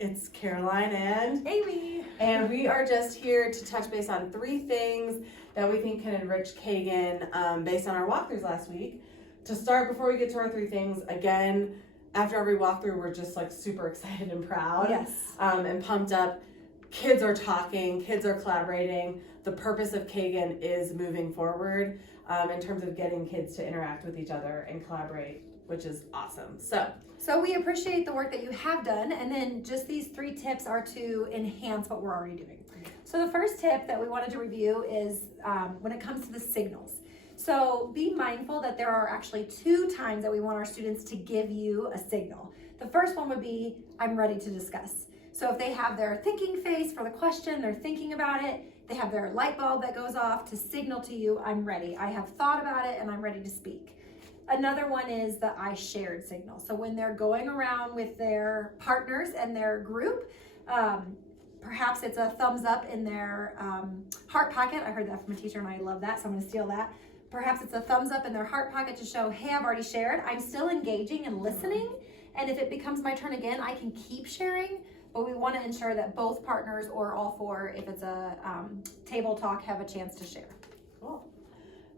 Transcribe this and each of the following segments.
It's Caroline and Amy. And we are just here to touch base on 3 things that we think can enrich KAGAN based on our walkthroughs last week. To start, before we get to our 3 things, again, after every walkthrough, we're just like super excited and proud. Yes. And pumped up. Kids are talking, kids are collaborating. The purpose of KAGAN is moving forward in terms of getting kids to interact with each other and collaborate, which is awesome. So we appreciate the work that you have done, and then just these 3 tips are to enhance what we're already doing. So the first tip that we wanted to review is when it comes to the signals. So be mindful that there are actually 2 times that we want our students to give you a signal. The first one would be, I'm ready to discuss. So if they have their thinking face for the question, they're thinking about it, they have their light bulb that goes off to signal to you, I'm ready. I have thought about it and I'm ready to speak. Another one is the I shared signal. So when they're going around with their partners and their group, perhaps it's a thumbs up in their heart pocket. I heard that from a teacher and I love that, so I'm gonna steal that. Perhaps it's a thumbs up in their heart pocket to show, hey, I've already shared. I'm still engaging and listening. And if it becomes my turn again, I can keep sharing. But we wanna ensure that both partners or all 4, if it's a table talk, have a chance to share. Cool.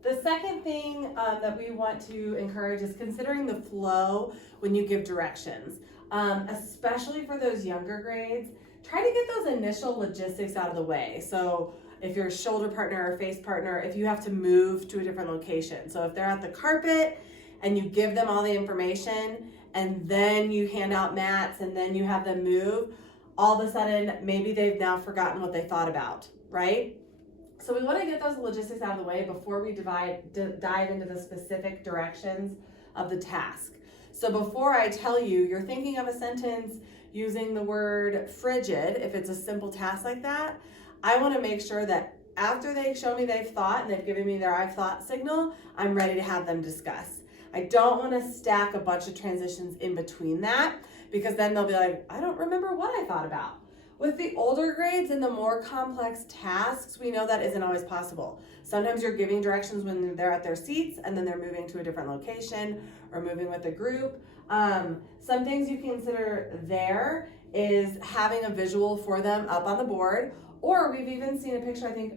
The second thing that we want to encourage is considering the flow when you give directions, especially for those younger grades. Try to get those initial logistics out of the way. So if you're a shoulder partner or face partner, if you have to move to a different location. So if they're at the carpet and you give them all the information and then you hand out mats and then you have them move, all of a sudden maybe they've now forgotten what they thought about, right? So we want to get those logistics out of the way before we dive into the specific directions of the task. So before I tell you, you're thinking of a sentence using the word frigid, if it's a simple task like that, I want to make sure that after they show me they've thought and they've given me their I've thought signal, I'm ready to have them discuss. I don't want to stack a bunch of transitions in between that, because then they'll be like, I don't remember what I thought about. With the older grades and the more complex tasks, we know that isn't always possible. Sometimes you're giving directions when they're at their seats and then they're moving to a different location or moving with a group. Some things you consider there is having a visual for them up on the board, or we've even seen a picture, I think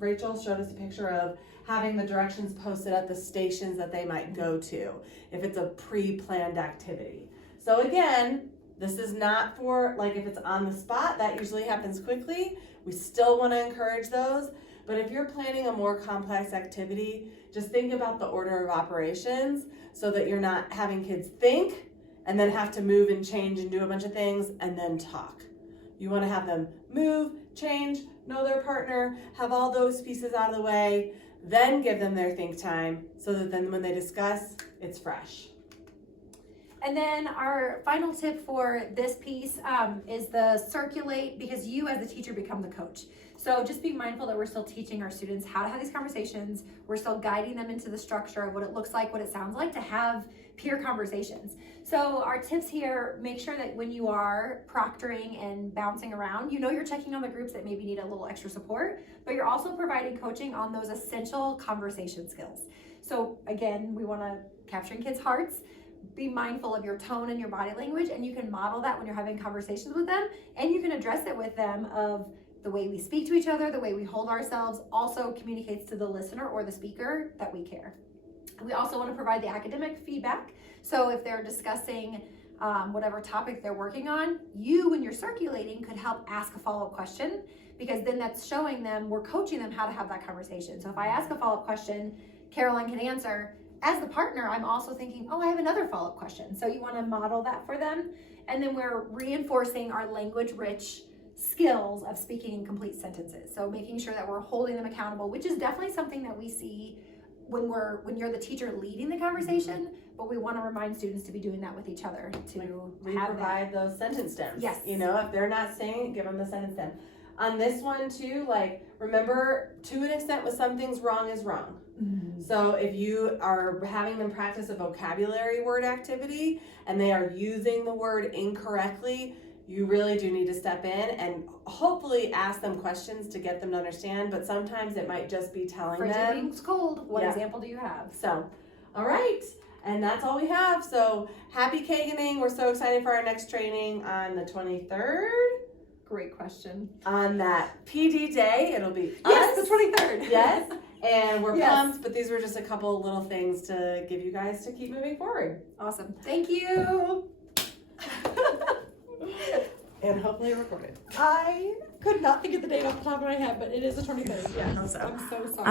Rachel showed us a picture of having the directions posted at the stations that they might go to if it's a pre-planned activity. So again, this is not for, like, if it's on the spot, that usually happens quickly. We still want to encourage those. But if you're planning a more complex activity, just think about the order of operations so that you're not having kids think and then have to move and change and do a bunch of things and then talk. You want to have them move, change, know their partner, have all those pieces out of the way, then give them their think time so that then when they discuss, it's fresh. And then our final tip for this piece is the circulate, because you as the teacher become the coach. So just be mindful that we're still teaching our students how to have these conversations. We're still guiding them into the structure of what it looks like, what it sounds like to have peer conversations. So our tips here, make sure that when you are proctoring and bouncing around, you know you're checking on the groups that maybe need a little extra support, but you're also providing coaching on those essential conversation skills. So again, we want to capture kids' hearts. Be mindful of your tone and your body language, and you can model that when you're having conversations with them, and you can address it with them of the way we speak to each other, the way we hold ourselves also communicates to the listener or the speaker that we care. We also want to provide the academic feedback. So if they're discussing whatever topic they're working on, you, when you're circulating, could help ask a follow-up question, because then that's showing them, we're coaching them how to have that conversation. So if I ask a follow-up question, Caroline can answer. As the partner, I'm also thinking, oh, I have another follow-up question. So you want to model that for them. And then we're reinforcing our language-rich skills of speaking in complete sentences. So making sure that we're holding them accountable, which is definitely something that we see when you're the teacher leading the conversation, but we want to remind students to be doing that with each other to provide those sentence stems. Yes. You know, if they're not saying it, give them the sentence stem. On this one too, like, remember, to an extent with some things, wrong is wrong. Mm-hmm. So if you are having them practice a vocabulary word activity and they are using the word incorrectly, you really do need to step in and hopefully ask them questions to get them to understand, but sometimes it might just be telling them. Frigid means cold. What example do you have? So, all right. And that's all we have. So happy Kaganing. We're so excited for our next training on the 23rd. Great question. On that PD day, it'll be Yes, us. the 23rd. Yes. And we're Yes. pumped, but these were just a couple little things to give you guys to keep moving forward. Awesome. Thank you. And hopefully recorded. I could not think of the date off the top of my head, but it is the 23rd. Yeah, I know so. I'm so sorry.